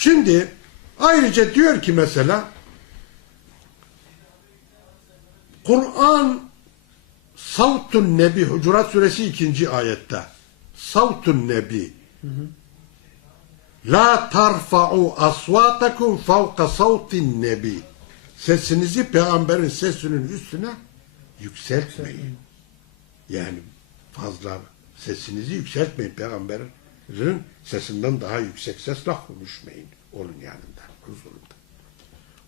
Şimdi ayrıca diyor ki mesela Kur'an Savtun Nebi Hucurat Suresi 2. ayette Savtun Nebi La tarfa'u asvatakum fawqa savtin nebi Sesinizi peygamberin sesinin üstüne yükseltmeyin. Yani fazla sesinizi yükseltmeyin peygamberin sesinden daha yüksek sesle konuşmayın. Olun yanında, huzurunda.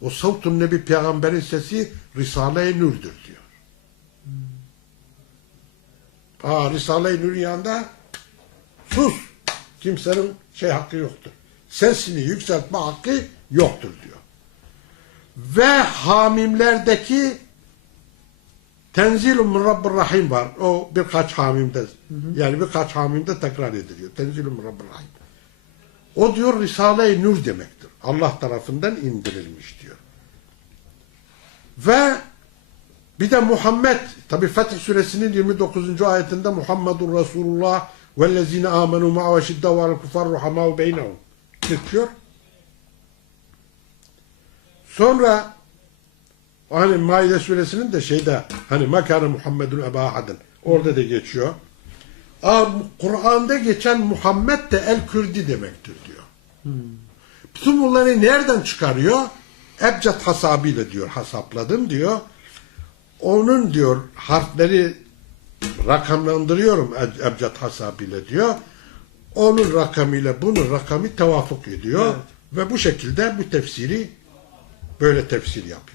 O savtun nebi peygamberin sesi Risale-i Nur'dur diyor. Aa Risale-i Nur yanında sus. Kimsenin şey hakkı yoktur. Sesini yükseltme hakkı yoktur diyor. Ve hamimlerdeki Tenzilun min Rabbir Rahim var. O birkaç hamimde yani birkaç hamimde tekrar ediliyor. Tenzilun min Rabbir Rahim. O diyor Risale-i Nur demektir. Allah tarafından indirilmiş diyor. Ve bir de Muhammed tabi Fetih suresinin 29. ayetinde Muhammedun Resulullah vellezine amenu ma'a ve şidde ve kufar ruhamâhu beynehum geçiyor. Sonra hani Maide suresinin de şeyde hani Makane Muhammedun Eba Ahadin orada da geçiyor. Kur'an'da geçen Muhammed de El Kürdi demektir diyor. Bütün bunları nereden çıkarıyor? Ebced hasabıyla diyor hasapladım diyor. Onun diyor harfleri rakamlandırıyorum Eb- Ebced hasabıyla diyor. Onun rakamıyla bunun rakamı tevafuk ediyor. Ve bu şekilde bu tefsiri böyle tefsir yapıyor.